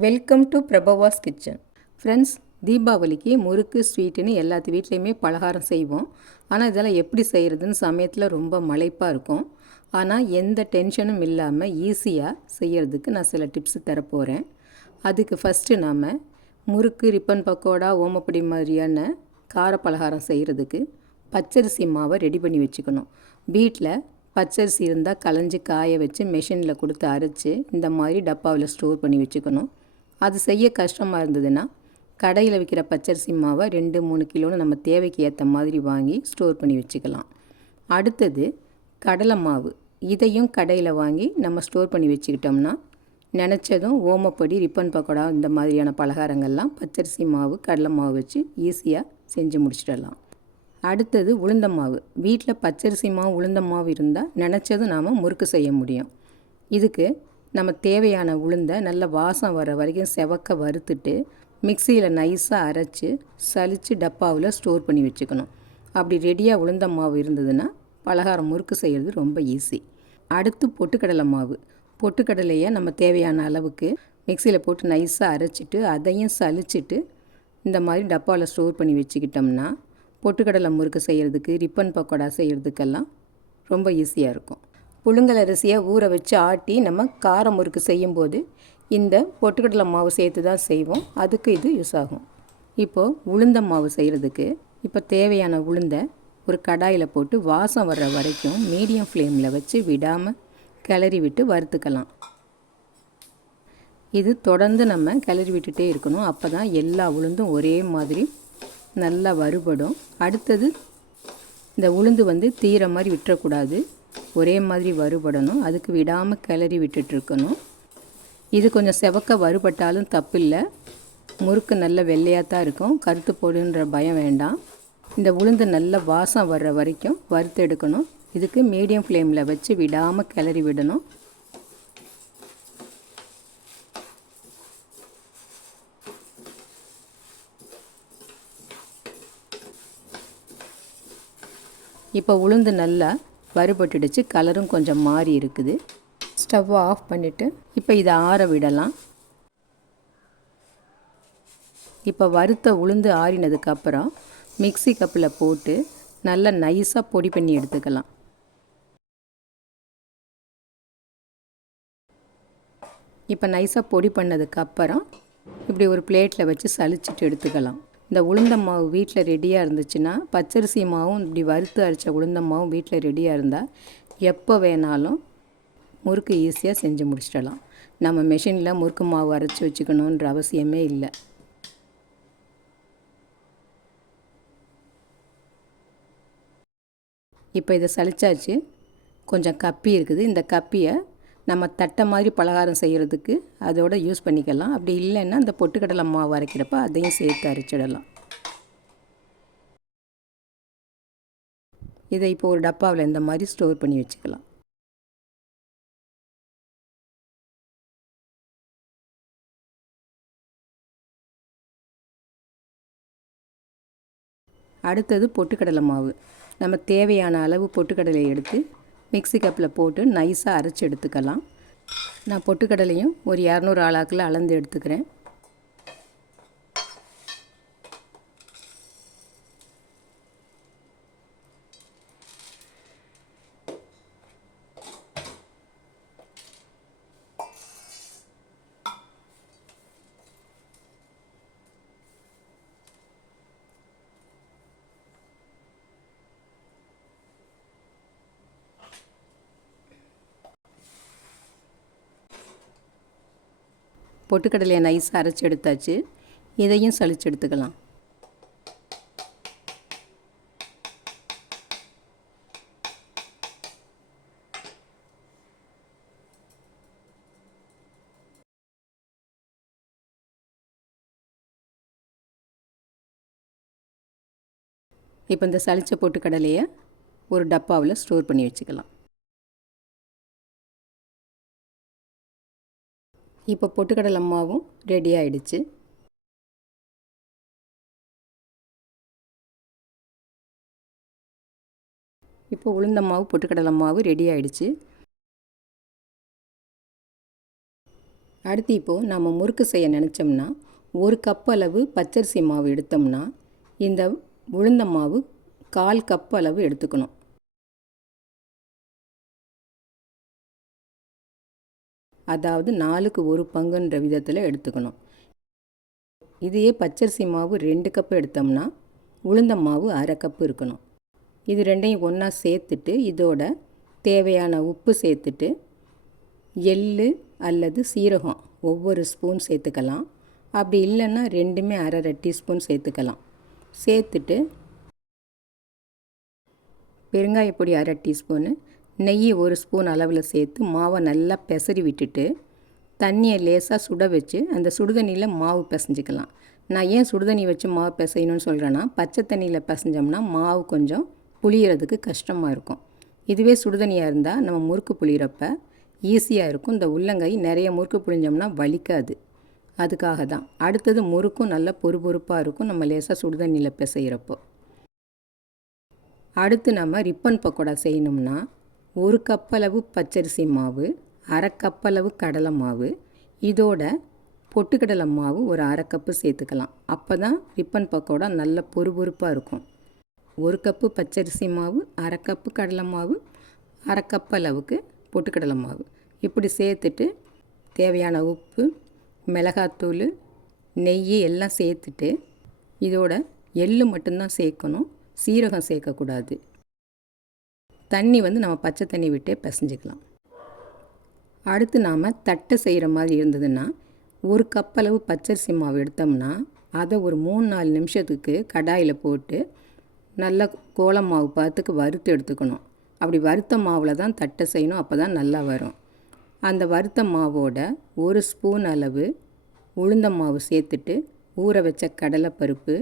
Welcome to Prabhavas kitchen. Friends, தீபாவளிக்கு முறுக்கு ஸ்வீட்டுன்னு எல்லாத்து வீட்லேயுமே பலகாரம் செய்வோம். ஆனால் இதெல்லாம் எப்படி செய்கிறதுன்னு சமயத்தில் ரொம்ப மலைப்பாக இருக்கும். ஆனால் எந்த டென்ஷனும் இல்லாமல் ஈஸியாக செய்கிறதுக்கு நான் சில டிப்ஸ் தரப்போகிறேன். அதுக்கு ஃபஸ்ட்டு நாம் முறுக்கு, ரிப்பன் பக்கோடா, ஓமப்படி மாதிரியான கார பலகாரம் செய்கிறதுக்கு பச்சரிசி மாவை ரெடி பண்ணி வச்சுக்கணும். வீட்டில் பச்சரிசி இருந்தால் களைஞ்சி காய வச்சு மெஷினில் கொடுத்து அரைச்சி இந்த மாதிரி டப்பாவில் ஸ்டோர் பண்ணி வச்சுக்கணும். அது செய்ய கஷ்டமாக இருந்ததுன்னா கடையில் விற்கிற பச்சரிசி மாவை 2-3 கிலோன்னு நம்ம தேவைக்கு ஏற்ற மாதிரி வாங்கி ஸ்டோர் பண்ணி வச்சுக்கலாம். அடுத்தது கடலை மாவு. இதையும் கடையில் வாங்கி நம்ம ஸ்டோர் பண்ணி வச்சுக்கிட்டோம்னா நினச்சதும் ஓமப்பொடி, ரிப்பன் பக்கோடா இந்த மாதிரியான பலகாரங்கள்லாம் பச்சரிசி மாவு, கடலை மாவு வச்சு ஈஸியாக செஞ்சு முடிச்சிடலாம். அடுத்தது உளுந்த மாவு. வீட்டில் பச்சரிசி மாவு, உளுந்த மாவு இருந்தால் நினச்சதும் நாம் முறுக்கு செய்ய முடியும். இதுக்கு நம்ம தேவையான உளுந்தை நல்ல வாசம் வர வரைக்கும் செவக்க வறுத்துட்டு மிக்சியில் நைஸாக அரைச்சி சலித்து டப்பாவில் ஸ்டோர் பண்ணி வச்சுக்கணும். அப்படி ரெடியாக உளுந்த மாவு இருந்ததுன்னா பலகாரம் முறுக்கு செய்கிறது ரொம்ப ஈஸி. அடுத்து பொட்டுக்கடலை மாவு. பொட்டுக்கடலையை நம்ம தேவையான அளவுக்கு மிக்சியில் போட்டு நைஸாக அரைச்சிட்டு அதையும் சலிச்சிட்டு இந்த மாதிரி டப்பாவில் ஸ்டோர் பண்ணி வச்சுக்கிட்டோம்னா பொட்டுக்கடலை முறுக்கு செய்கிறதுக்கு, ரிப்பன் பக்கோடா செய்கிறதுக்கெல்லாம் ரொம்ப ஈஸியாக இருக்கும். புழுங்கல் அரிசியை ஊற வச்சு ஆட்டி நம்ம கார முறுக்கு செய்யும்போது இந்த பொட்டுக்கடலை மாவு சேர்த்து தான் செய்வோம். அதுக்கு இது யூஸ் ஆகும். இப்போது உளுந்த மாவு செய்கிறதுக்கு இப்போ தேவையான உளுந்தை ஒரு கடாயில் போட்டு வாசம் வர்ற வரைக்கும் மீடியம் ஃப்ளேமில் வச்சு விடாமல் கிளறி விட்டு வறுத்துக்கலாம். இது தொடர்ந்து நம்ம கிளறி விட்டுட்டே இருக்கணும். அப்போ தான் எல்லா உளுந்தும் ஒரே மாதிரி நல்லா வறுபடும். அடுத்தது இந்த உளுந்து தீர மாதிரி விட்டுறக்கூடாது, ஒரே மாதிரி வறுபடணும். அதுக்கு விடாமல் கிளறி விட்டுட்ருக்கணும். இது கொஞ்சம் செவக்க வறுபட்டாலும் தப்பில்லை, முறுக்கு நல்ல வெள்ளையாக தான் இருக்கும். கருத்து போடுன்ற பயம் வேண்டாம். இந்த உளுந்து நல்ல வாசம் வர்ற வரைக்கும் வறுத்து எடுக்கணும். இதுக்கு மீடியம் ஃப்ளேமில் வச்சு விடாமல் கிளறி விடணும். இப்போ உளுந்து நல்லா வறுபட்டுடுச்சு, கலரும் கொஞ்சம் மாறி இருக்குது. ஸ்டவ்வை ஆஃப் பண்ணிவிட்டு இப்போ இதை ஆற விடலாம். இப்போ வறுத்த உளுந்து ஆறினதுக்கப்புறம் மிக்ஸி கப்பில் போட்டு நல்லா நைஸாக பொடி பண்ணி எடுத்துக்கலாம். இப்போ நைஸாக பொடி பண்ணதுக்கப்புறம் இப்படி ஒரு பிளேட்டில் வச்சு சலிச்சிட்டு எடுத்துக்கலாம். இந்த உளுந்த மாவு வீட்டில் ரெடியாக இருந்துச்சுன்னா, பச்சரிசி மாவும் இப்படி வறுத்து அரைச்ச உளுந்த மாவும் வீட்டில் ரெடியாக இருந்தால் எப்போ வேணாலும் முறுக்கு ஈஸியாக செஞ்சு முடிச்சிடலாம். நம்ம மெஷினில் முறுக்கு மாவு அரைச்சி வச்சுக்கணுன்ற அவசியமே இல்லை. இப்போ இதை சலிச்சாச்சு. கொஞ்சம் கப்பி இருக்குது. இந்த கப்பியை நம்ம தட்டை மாதிரி பலகாரம் செய்கிறதுக்கு அதோட யூஸ் பண்ணிக்கலாம். அப்படி இல்லைன்னா இந்த பொட்டுக்கடலை மாவு அரைக்கிறப்ப அதையும் சேர்த்து அரைச்சிடலாம். இதை இப்போ ஒரு டப்பாவில் இந்த மாதிரி ஸ்டோர் பண்ணி வச்சுக்கலாம். அடுத்தது பொட்டுக்கடலை மாவு. நம்ம தேவையான அளவு பொட்டுக்கடலை எடுத்து மிக்ஸி கப்பில் போட்டு நைஸாக அரைச்சி எடுத்துக்கலாம். நான் பொட்டுக்கடலையும் ஒரு 200 ஆளாக்கில் அளந்து எடுத்துக்கிறேன். பொட்டுக்கடலையை நைஸாக அரைச்சி எடுத்தாச்சு. இதையும் சலிச்சு எடுத்துக்கலாம். இப்போ இந்த சலிச்ச பொட்டுக்கடலையை ஒரு டப்பாவில் ஸ்டோர் பண்ணி வச்சுக்கலாம். இப்போ பொட்டுக்கடலை மாவும் ரெடி ஆகிடுச்சு. இப்போ உளுந்த மாவு, பொட்டுக்கடலை மாவு ரெடி ஆகிடுச்சு. அடுத்து இப்போது நம்ம முறுக்கு செய்ய நினச்சோம்னா 1 கப் அளவு பச்சரிசி மாவு எடுத்தோம்னா இந்த உளுந்த மாவு 1/4 கப் அளவு எடுத்துக்கணும். அதாவது 4க்கு 1 பங்குன்ற விதத்தில் எடுத்துக்கணும். இதையே பச்சரிசி மாவு 2 கப் எடுத்தோம்னா உளுந்த மாவு 1/2 கப் இருக்கணும். இது ரெண்டையும் ஒன்றா சேர்த்துட்டு இதோட தேவையான உப்பு சேர்த்துட்டு எள்ளு அல்லது சீரகம் ஒவ்வொரு ஸ்பூன் சேர்த்துக்கலாம். அப்படி இல்லைன்னா ரெண்டுமே 1/2 டீஸ்பூன் சேர்த்துக்கலாம். சேர்த்துட்டு பெருங்காயப்பொடி 1/2 டீஸ்பூனு, நெய் 1 ஸ்பூன் அளவில் சேர்த்து மாவை நல்லா பெசரி விட்டுட்டு தண்ணியை லேசாக சுட வச்சு அந்த சுடுதண்ணியில் மாவு பிசைஞ்சிக்கலாம். நான் ஏன் சுடுதண்ணி வச்சு மாவு பிசையணும்னு சொல்கிறேன்னா, பச்சை தண்ணியில் பிசைஞ்சோம்னா மாவு கொஞ்சம் புளியறதுக்கு கஷ்டமாக இருக்கும். இதுவே சுடுதண்ணியாக இருந்தால் நம்ம முறுக்கு புளியறப்ப ஈஸியாக இருக்கும். இந்த உள்ளங்கை நிறைய முறுக்கு புளிஞ்சோம்னா வலிக்காது. அதுக்காக தான். அடுத்தது முறுக்கும் நல்லா பொறுப்பாக இருக்கும் நம்ம லேசாக சுடுதண்ணியில் பிசைகிறப்போ. அடுத்து நம்ம ரிப்பன் பக்கோடா செய்யணும்னா 1 கப் அளவு பச்சரிசி மாவு, 1/2 கப் அளவு கடலை மாவு, இதோட பொட்டுக்கடலை மாவு ஒரு 1/2 கப்பு சேர்த்துக்கலாம். அப்போ தான் ரிப்பன் பக்கோடா நல்ல பொறுப்பாக இருக்கும். 1 கப்பு பச்சரிசி மாவு, 1/2 கப்பு கடலை மாவு, 1/2 கப் அளவுக்கு பொட்டுக்கடலை மாவு இப்படி சேர்த்துட்டு தேவையான உப்பு, மிளகாத்தூள், நெய் எல்லாம் சேர்த்துட்டு இதோட எள்ளு மட்டும்தான் சேர்க்கணும். சீரகம் சேர்க்கக்கூடாது. தண்ணி நம்ம பச்சை தண்ணி விட்டே பிசைஞ்சிக்கலாம். அடுத்து நாம் தட்டை செய்கிற மாதிரி இருந்ததுன்னா 1 கப் அளவு பச்சரிசி மாவு எடுத்தோம்னா அதை ஒரு 3-4 நிமிஷத்துக்கு கடாயில் போட்டு நல்லா கோலம் மாவு பார்த்துக்கு வறுத்து எடுத்துக்கணும். அப்படி வறுத்த மாவில் தான் தட்டை செய்யணும். அப்போ தான் நல்லா வரும். அந்த வறுத்த மாவோட 1 ஸ்பூன் அளவு உளுந்த மாவு சேர்த்துட்டு ஊற வச்ச கடலைப்பருப்பு,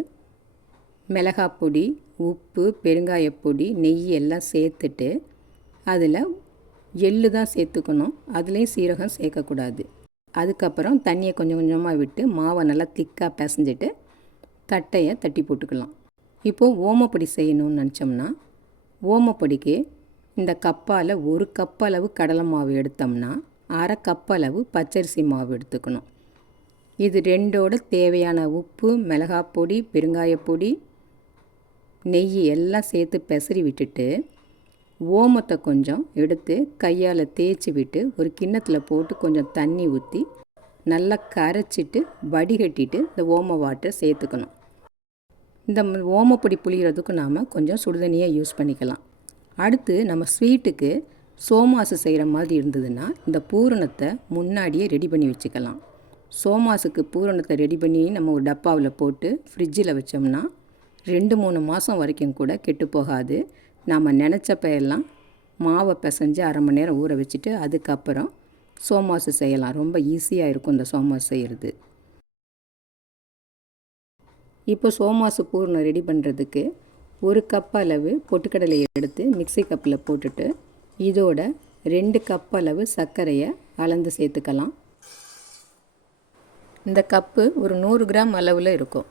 மிளகாப்பொடி, உப்பு, பெருங்காயப்பொடி, நெய் எல்லாம் சேர்த்துட்டு அதில் எள்ளு தான் சேர்த்துக்கணும். அதுலேயும் சீரகம் சேர்க்கக்கூடாது. அதுக்கப்புறம் தண்ணியை கொஞ்சம் கொஞ்சமாக விட்டு மாவை நல்லா திக்காக பிசைஞ்சிட்டு தட்டையை தட்டி போட்டுக்கலாம். இப்போது ஓமப்பொடி செய்யணும்னு நினச்சோம்னா ஓமப்பொடிக்கு இந்த கப்பால் 1 கப் அளவு கடலை மாவு எடுத்தோம்னா 1/2 கப் அளவு பச்சரிசி மாவு எடுத்துக்கணும். இது ரெண்டோட தேவையான உப்பு, மிளகாப்பொடி, பெருங்காயப்பொடி, நெய் எல்லாம் சேர்த்து பெசரி விட்டுட்டு ஓமத்தை கொஞ்சம் எடுத்து கையால் தேய்ச்சி விட்டு ஒரு கிண்ணத்தில் போட்டு கொஞ்சம் தண்ணி ஊற்றி நல்லா கரைச்சிட்டு வடிகட்டிட்டு இந்த ஓம வாட்டரை சேர்த்துக்கணும். இந்த ஓமப்பொடி புளிகிறதுக்கு நாம் கொஞ்சம் சுடுதண்ணியை யூஸ் பண்ணிக்கலாம். அடுத்து நம்ம ஸ்வீட்டுக்கு சோமாசு செய்கிற மாதிரி இருந்ததுன்னா இந்த பூரணத்தை முன்னாடியே ரெடி பண்ணி வச்சுக்கலாம். சோமாசுக்கு பூரணத்தை ரெடி பண்ணி நம்ம ஒரு டப்பாவில் போட்டு ஃப்ரிட்ஜில் வச்சோம்னா 2-3 மாதம் வரைக்கும் கூட கெட்டு போகாது. நாம் நினச்சப்ப எல்லாம் மாவை பிசைஞ்சு 1/2 மணி நேரம் ஊற வச்சுட்டு அதுக்கப்புறம் சோமாசு செய்யலாம். ரொம்ப ஈஸியாக இருக்கும் இந்த சோமாசு செய்கிறது. இப்போ சோமாசு பூரணம் ரெடி பண்ணுறதுக்கு 1 கப் அளவு பொட்டுக்கடலையை எடுத்து மிக்ஸி கப்பில் போட்டுட்டு இதோட 2 கப் அளவு சர்க்கரையை அளந்து சேர்த்துக்கலாம். இந்த கப்பு ஒரு 100 கிராம் அளவில் இருக்கும்.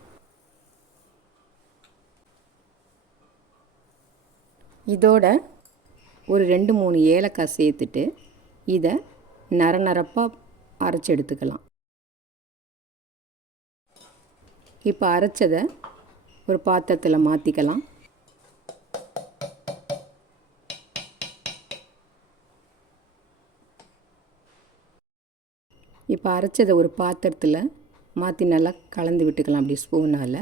இதோட ஒரு 2-3 ஏலக்காய் சேர்த்துட்டு இதை நரப்பாக அரைச்சி எடுத்துக்கலாம். இப்போ அரைச்சதை ஒரு பாத்திரத்தில் மாற்றிக்கலாம். இப்போ அரைச்சதை ஒரு பாத்திரத்தில் மாற்றி நல்லா கலந்து விட்டுக்கலாம் அப்படி ஸ்பூனால்.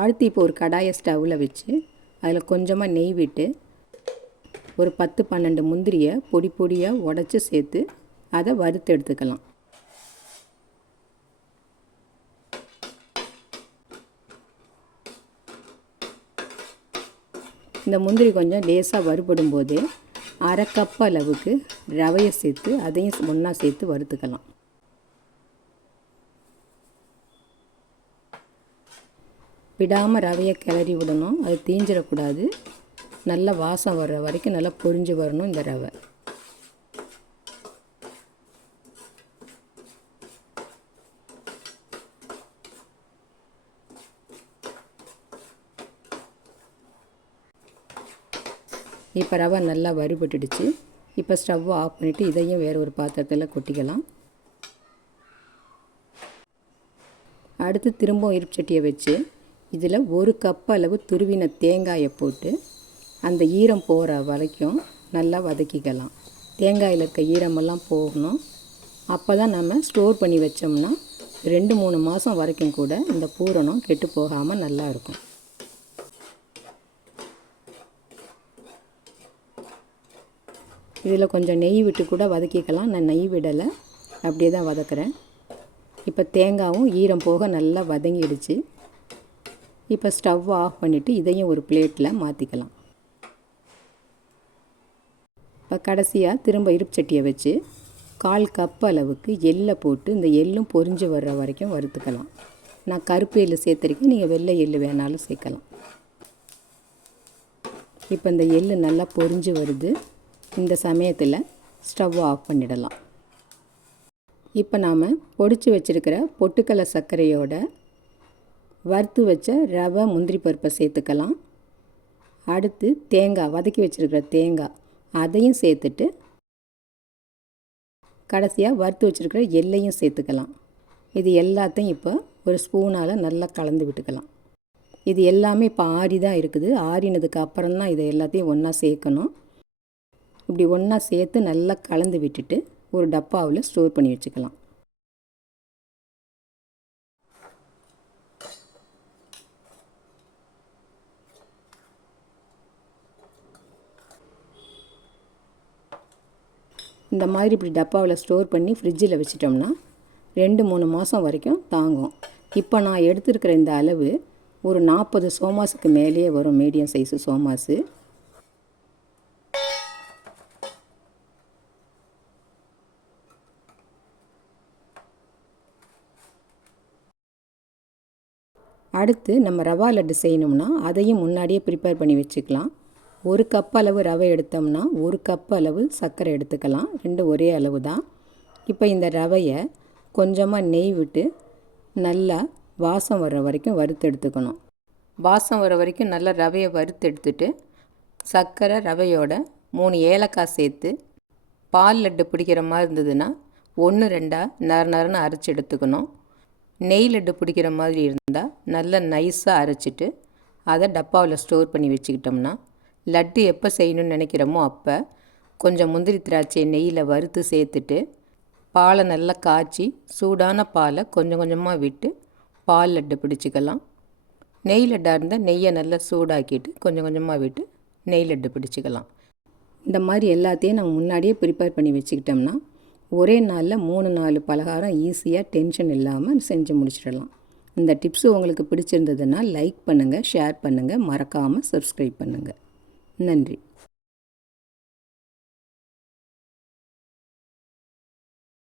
அடுத்து இப்போ ஒரு கடாயை ஸ்டவ்வில் வச்சு அதில் கொஞ்சமாக நெய் விட்டு ஒரு 10-12 முந்திரியை பொடியாக உடச்சி சேர்த்து அதை வறுத்து எடுத்துக்கலாம். இந்த முந்திரி கொஞ்சம் லேசாக வறுபடும் போது 1/2 கப் அளவுக்கு ரவையை சேர்த்து அதையும் ஒன்றா சேர்த்து வறுத்துக்கலாம். விடாமல் ரவையை கிளறி விடணும். அது தீஞ்சிடக்கூடாது. நல்ல வாசம் வர்ற வரைக்கும் நல்லா பொரிஞ்சு வரணும் இந்த ரவை. இப்போ ரவை நல்லா வறுபட்டுடுச்சு. இப்போ ஸ்டவ் ஆஃப் பண்ணிவிட்டு இதையும் வேறு ஒரு பாத்திரத்தில் கொட்டிக்கலாம். அடுத்து திரும்பவும் இருப்பு சட்டியை வச்சு இதில் 1 கப் அளவு துருவின தேங்காயை போட்டு அந்த ஈரம் போகிற வரைக்கும் நல்லா வதக்கிக்கலாம். தேங்காயில் இருக்க ஈரமெல்லாம் போகணும். அப்போ தான் நம்ம ஸ்டோர் பண்ணி வச்சோம்னா 2-3 மாதம் வரைக்கும் கூட இந்த பூரணம் கெட்டு போகாமல் நல்லா இருக்கும். இதில் கொஞ்சம் நெய் விட்டு கூட வதக்கிக்கலாம். நான் நெய் விடலை, அப்படியே தான் வதக்குறேன். இப்போ தேங்காயும் ஈரம் போக நல்லா வதங்கிடுச்சு. இப்போ ஸ்டவ் ஆஃப் பண்ணிவிட்டு இதையும் ஒரு பிளேட்டில் மாற்றிக்கலாம். இப்போ கடைசியாக திரும்ப இருப்பு சட்டியை வச்சு 1/4 கப் அளவுக்கு எள்ளை போட்டு இந்த எள்ளும் பொரிஞ்சு வர்ற வரைக்கும் வறுத்துக்கலாம். நான் கருப்பு எள்ளு சேர்த்துருக்கேன், நீங்கள் வெள்ளை எள்ளு வேணாலும் சேர்க்கலாம். இப்போ இந்த எள்ளு நல்லா பொரிஞ்சு வருது. இந்த சமயத்தில் ஸ்டவ் ஆஃப் பண்ணிடலாம். இப்போ நாம் பொடிச்சு வச்சுருக்கிற பொட்டுக்கடலை சர்க்கரையோட வறுத்து வச்ச ரவை முந்திரி பருப்பை சேர்த்துக்கலாம். அடுத்து தேங்காய், வதக்கி வச்சுருக்கிற தேங்காய் அதையும் சேர்த்துட்டு கடைசியாக வறுத்து வச்சுருக்கிற எள்ளையும் சேர்த்துக்கலாம். இது எல்லாத்தையும் இப்போ ஒரு ஸ்பூனால் நல்லா கலந்து விட்டுக்கலாம். இது எல்லாமே இப்போ ஆறி தான் இருக்குது. ஆறினதுக்கு அப்புறம் தான் இதை எல்லாத்தையும் ஒன்றா சேர்க்கணும். இப்படி ஒன்றா சேர்த்து நல்லா கலந்து விட்டுட்டு ஒரு டப்பாவில் ஸ்டோர் பண்ணி வச்சுக்கலாம். இந்த மாதிரி இப்படி டப்பாவில் ஸ்டோர் பண்ணி ஃப்ரிட்ஜில் வச்சிட்டோம்னா 2-3 மாதம் வரைக்கும் தாங்கும். இப்போ நான் எடுத்துருக்கிற இந்த அளவு ஒரு 40 சோமாஸுக்கு மேலேயே வரும், மீடியம் சைஸு சோமாஸு. அடுத்து நம்ம ரவா லட்டு செய்யணும்னா அதையும் முன்னாடியே ப்ரிப்பேர் பண்ணி வச்சுக்கலாம். 1 கப் அளவு ரவை எடுத்தோம்னா 1 கப் அளவு சர்க்கரை எடுத்துக்கலாம். 2 ஒரே அளவு தான். இப்போ இந்த ரவையை கொஞ்சமாக நெய் விட்டு நல்லா வாசம் வர்ற வரைக்கும் வறுத்து எடுத்துக்கணும். வாசம் வர வரைக்கும் நல்லா ரவையை வறுத்து எடுத்துட்டு சர்க்கரை ரவையோட 3 ஏலக்காய் சேர்த்து பால் லட்டு பிடிக்கிற மாதிரி இருந்ததுன்னா 1-2 நறுன்னு அரைச்சி எடுத்துக்கணும். நெய் லட்டு பிடிக்கிற மாதிரி இருந்தால் நல்லா நைஸாக அரைச்சிட்டு அதை டப்பாவில் ஸ்டோர் பண்ணி வச்சுக்கிட்டோம்னா லட்டு எப்போ செய்யணும்னு நினைக்கிறோமோ அப்போ கொஞ்சம் முந்திரி திராட்சை நெய்யில் வறுத்து சேர்த்துட்டு பாலை நல்லா காய்ச்சி சூடான பாலை கொஞ்சம் கொஞ்சமாக விட்டு பால் லட்டு பிடிச்சிக்கலாம். நெய் லட்டாக இருந்தால் நெய்யை நல்லா சூடாக்கிட்டு கொஞ்சம் கொஞ்சமாக விட்டு நெய் லட்டு பிடிச்சிக்கலாம். இந்த மாதிரி எல்லாத்தையும் நாங்கள் முன்னாடியே ப்ரிப்பேர் பண்ணி வச்சுக்கிட்டோம்னா ஒரே நாளில் 3-4 பலகாரம் ஈஸியாக டென்ஷன் இல்லாமல் செஞ்சு முடிச்சிடலாம். இந்த டிப்ஸு உங்களுக்கு பிடிச்சிருந்ததுன்னா லைக் பண்ணுங்கள், ஷேர் பண்ணுங்கள், மறக்காமல் சப்ஸ்கிரைப் பண்ணுங்கள். நன்றி.